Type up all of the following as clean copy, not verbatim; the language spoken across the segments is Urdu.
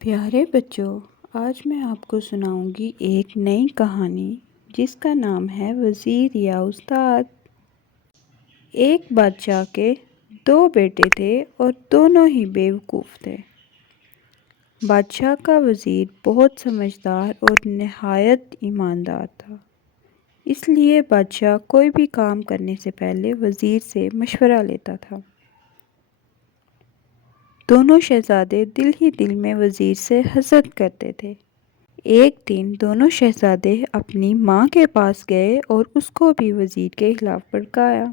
پیارے بچوں، آج میں آپ کو سناؤں گی ایک نئی کہانی جس کا نام ہے وزیر یا استاد۔ ایک بادشاہ کے دو بیٹے تھے اور دونوں ہی بیوقوف تھے۔ بادشاہ کا وزیر بہت سمجھدار اور نہایت ایماندار تھا، اس لیے بادشاہ کوئی بھی کام کرنے سے پہلے وزیر سے مشورہ لیتا تھا۔ دونوں شہزادے دل ہی دل میں وزیر سے حسد کرتے تھے۔ ایک دن دونوں شہزادے اپنی ماں کے پاس گئے اور اس کو بھی وزیر کے خلاف بھڑکایا۔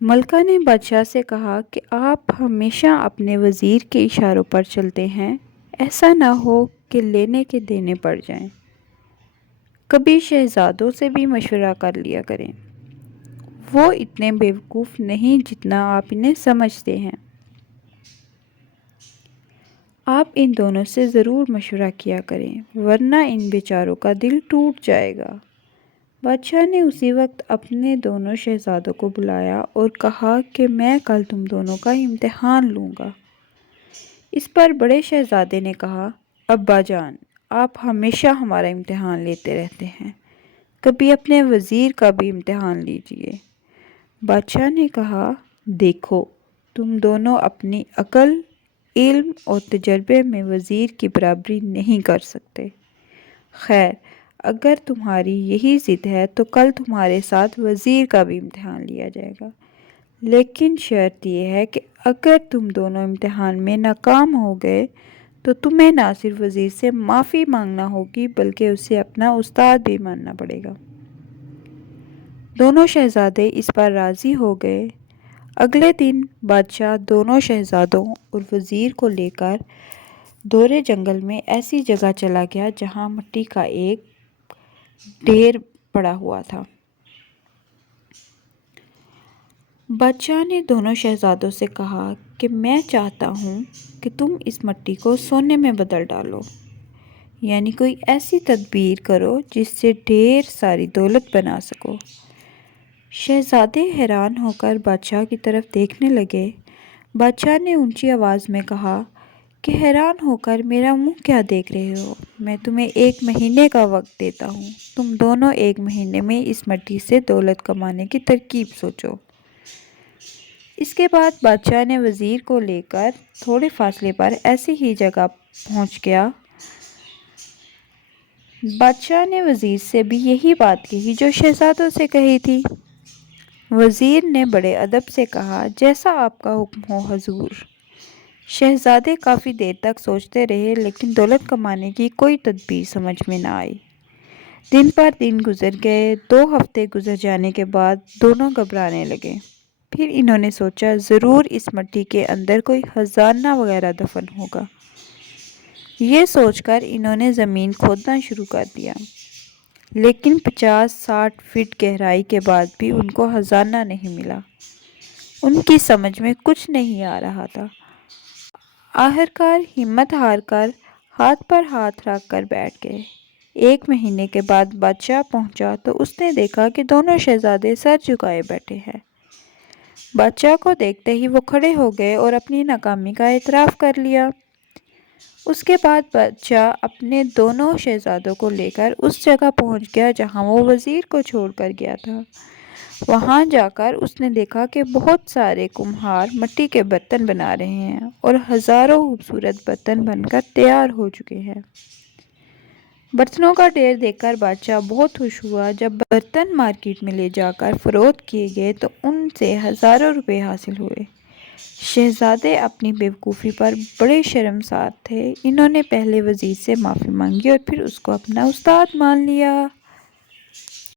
ملکہ نے بادشاہ سے کہا کہ آپ ہمیشہ اپنے وزیر کے اشاروں پر چلتے ہیں، ایسا نہ ہو کہ لینے کے دینے پڑ جائیں۔ کبھی شہزادوں سے بھی مشورہ کر لیا کریں، وہ اتنے بیوقوف نہیں جتنا آپ انہیں سمجھتے ہیں۔ آپ ان دونوں سے ضرور مشورہ کیا کریں، ورنہ ان بیچاروں کا دل ٹوٹ جائے گا۔ بادشاہ نے اسی وقت اپنے دونوں شہزادوں کو بلایا اور کہا کہ میں کل تم دونوں کا امتحان لوں گا۔ اس پر بڑے شہزادے نے کہا، ابا جان، آپ ہمیشہ ہمارا امتحان لیتے رہتے ہیں، کبھی اپنے وزیر کا بھی امتحان لیجیے۔ بادشاہ نے کہا، دیکھو، تم دونوں اپنی عقل، علم اور تجربے میں وزیر کی برابری نہیں کر سکتے۔ خیر، اگر تمہاری یہی ضد ہے تو کل تمہارے ساتھ وزیر کا بھی امتحان لیا جائے گا، لیکن شرط یہ ہے کہ اگر تم دونوں امتحان میں ناکام ہو گئے تو تمہیں نہ صرف وزیر سے معافی مانگنا ہوگی بلکہ اسے اپنا استاد بھی ماننا پڑے گا۔ دونوں شہزادے اس پر راضی ہو گئے۔ اگلے دن بادشاہ دونوں شہزادوں اور وزیر کو لے کر دورے جنگل میں ایسی جگہ چلا گیا جہاں مٹی کا ایک ڈھیر پڑا ہوا تھا۔ بادشاہ نے دونوں شہزادوں سے کہا کہ میں چاہتا ہوں کہ تم اس مٹی کو سونے میں بدل ڈالو، یعنی کوئی ایسی تدبیر کرو جس سے ڈھیر ساری دولت بنا سکو۔ شہزادے حیران ہو کر بادشاہ کی طرف دیکھنے لگے۔ بادشاہ نے اونچی آواز میں کہا کہ حیران ہو کر میرا منہ کیا دیکھ رہے ہو؟ میں تمہیں 1 مہینے کا وقت دیتا ہوں، تم دونوں 1 مہینے میں اس مٹی سے دولت کمانے کی ترکیب سوچو۔ اس کے بعد بادشاہ نے وزیر کو لے کر تھوڑے فاصلے پر ایسی ہی جگہ پہنچ گیا۔ بادشاہ نے وزیر سے بھی یہی بات کہی جو شہزادوں سے کہی تھی۔ وزیر نے بڑے ادب سے کہا، جیسا آپ کا حکم ہو حضور۔ شہزادے کافی دیر تک سوچتے رہے لیکن دولت کمانے کی کوئی تدبیر سمجھ میں نہ آئی۔ دن پر دن گزر گئے، 2 ہفتے گزر جانے کے بعد دونوں گھبرانے لگے۔ پھر انہوں نے سوچا ضرور اس مٹی کے اندر کوئی خزانہ وغیرہ دفن ہوگا۔ یہ سوچ کر انہوں نے زمین کھودنا شروع کر دیا، لیکن 50-60 فٹ گہرائی کے بعد بھی ان کو خزانہ نہیں ملا۔ ان کی سمجھ میں کچھ نہیں آ رہا تھا۔ آخرکار ہمت ہار کر ہاتھ پر ہاتھ رکھ کر بیٹھ گئے۔ 1 مہینے کے بعد بادشاہ پہنچا تو اس نے دیکھا کہ دونوں شہزادے سر جھکائے بیٹھے ہیں۔ بادشاہ کو دیکھتے ہی وہ کھڑے ہو گئے اور اپنی ناکامی کا اعتراف کر لیا۔ اس کے بعد بادشاہ اپنے دونوں شہزادوں کو لے کر اس جگہ پہنچ گیا جہاں وہ وزیر کو چھوڑ کر گیا تھا۔ وہاں جا کر اس نے دیکھا کہ بہت سارے کمہار مٹی کے برتن بنا رہے ہیں اور ہزاروں خوبصورت برتن بن کر تیار ہو چکے ہیں۔ برتنوں کا ڈھیر دیکھ کر بادشاہ بہت خوش ہوا۔ جب برتن مارکیٹ میں لے جا کر فروخت کیے گئے تو ان سے ہزاروں روپے حاصل ہوئے۔ شہزادے اپنی بیوقوفی پر بڑے شرمسار تھے۔ انہوں نے پہلے وزیر سے معافی مانگی اور پھر اس کو اپنا استاد مان لیا۔